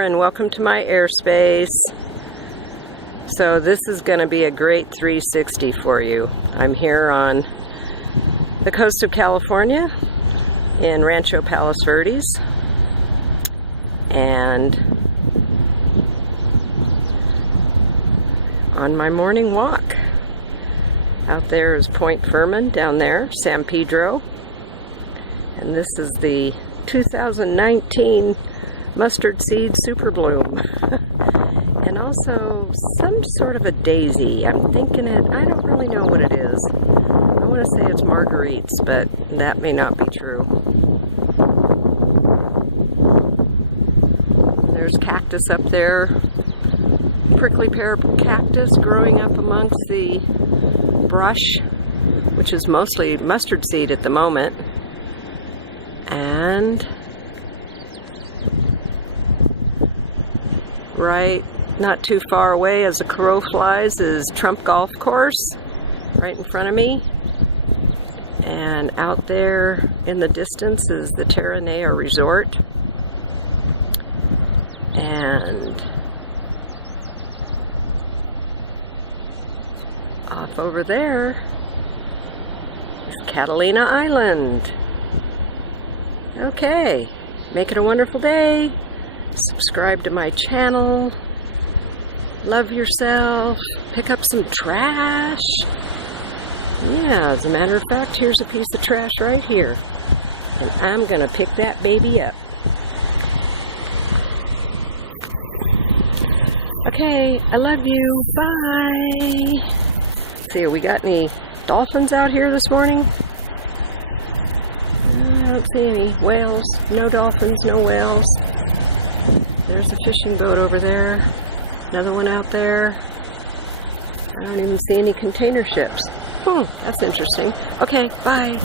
And welcome to my airspace. So this is going to be a great 360 for you. I'm here on the coast of California in Rancho Palos Verdes, and on my morning walk. Out there is Point Fermin down there, San Pedro, and this is the 2019 mustard seed super bloom. And also some sort of a daisy. I'm thinking I don't really know what it is. I want to say it's marguerites, but that may not be true. There's cactus up there. Prickly pear cactus growing up amongst the brush, which is mostly mustard seed at the moment. And right not too far away as the crow flies is Trump Golf Course right in front of me, and out there in the distance is the Terranea Resort, and off over there is Catalina Island. Okay, make it a wonderful day. Subscribe to my channel. Love yourself. Pick up some trash. Yeah, as a matter of fact, here's a piece of trash right here. And I'm gonna pick that baby up. Okay, I love you. Bye. Let's see, we got any dolphins out here this morning? I don't see any whales. No dolphins, no whales. There's a fishing boat over there. Another one out there. I don't even see any container ships. That's interesting. Okay, bye.